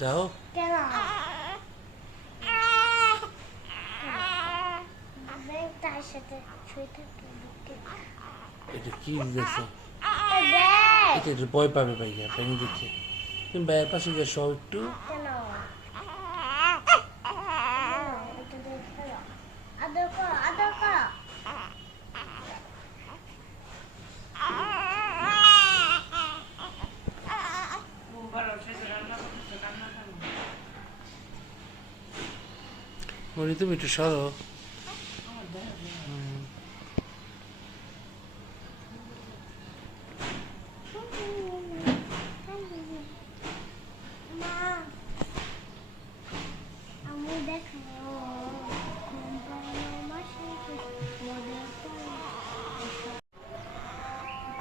যাও। কেন? তার সাথে শুয়ে থাকি। এটা কি দেখছো? দেখ এটা একটু ভয় পাবে ভাইয়া ব্যাঙ দেখে। তুমি ভাইয়ের পাশে গিয়ে শো একটু। কেন? এটা দিয়ে খেলো। আদর করো, আদর করো। মনি তুমি একটু সরো। মা, আমি দেখো ঘুম পাড়ানো মাসে মদের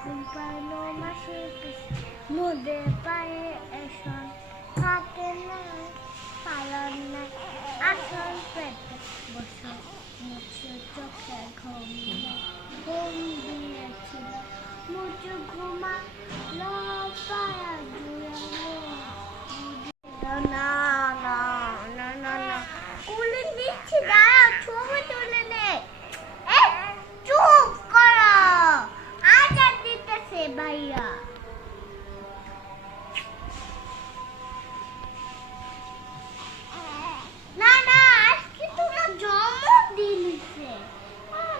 ঘুম পাড়ানো মাসে মদের পায়ে এসন থাকে না পালন নাই আসল পেটে বসো মুছে চোখে ঘুম নেই ঘুম দিয়েছিল মুচু ঘুমা লো পায়া জুড়ে না না না না না না কুলে দিচ্ছি দাঁড়াও ছবি তুলে নে এ চুপ করো আজাদ দিতেছে ভাইয়া না না আজকে তোমার জন্মদিন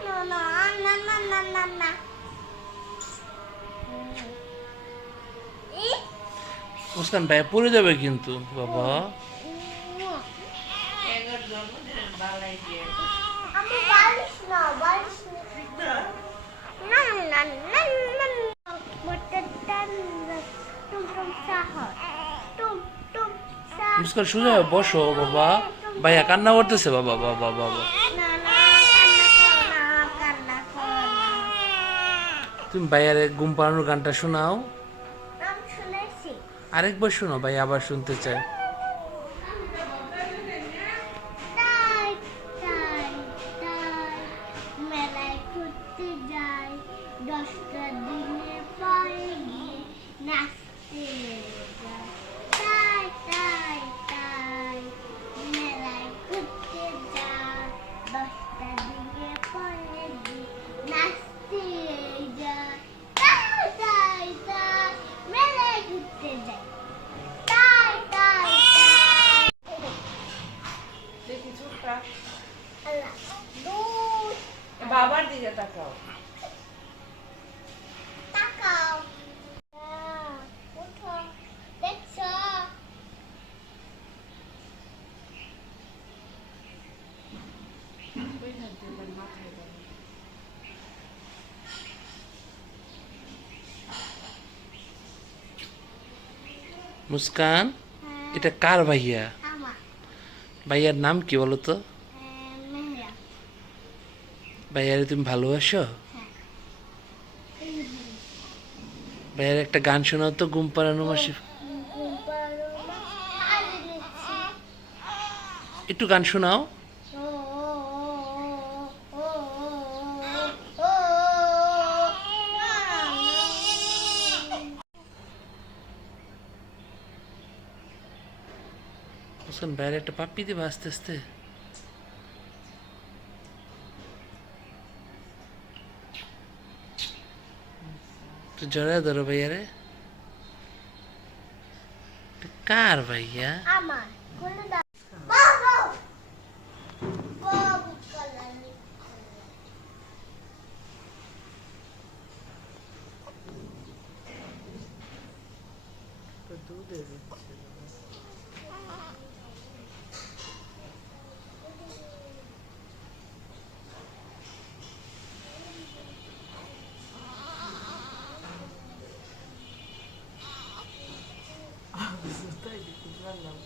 না না না না না না না মুস্কান ভাইয়া পড়ে যাবে কিন্তু বাবা। আমি বালিশ না বালিশ না না না না না মোটে টান টুম টুম সাহর টুম টুম সাহর মুস্কান সোজা হয়ে বসো বাবা। ভাইয়া কান্না করতেছে বাবা বাবা বাবা। না না কান্না করো না কান্না করো না তুমি ভাইয়ার ঘুম পাড়ানোর গানটা শোনাও। আমি শুনেছি আরেকবার শোনো ভাই আবার শুনতে চাই। তাই তাই তাই মেলায় ঘুরতে যাই 10টা দিনে পরে গিয়ে নাচতে যাই তাই তাই তাই মেলায় ঘুরতে যাই 10টা দিনে পরে গিয়ে নাচতে যাই তাই তাই তাই মেলায় ঘুরতে যাই তাই তাই তাই দেখি চুপটা আল্লাহ দুধ বাবার দিকে তাকাও তাকাও উঠো দেখছো ওইখান থেকে মাথায় দাও মুস্কান এটা কার ভাইয়া? আমার ভাইয়ার নাম কি বলো তো? মেহরা ভাইয়ারে তুমি ভালোবাসো? হ্যাঁ ভাইয়ার একটা গান শোনাও তো ঘুম পাড়ানো মাসে। ঘুম পাড়ানো আজ নিচ্ছি একটু গান শোনাও। ও ও ও মুস্কান ভাইয়ার একটা পাপ্পি দিবা আস্তে আস্তে। তো জড়ায় ধরো ভাইয়ারে। এটা কার ভাইয়া? আমার কোলে দাও বাবা বাবু কলানি দুধে দিচ্ছে তাই দেখি জানলাম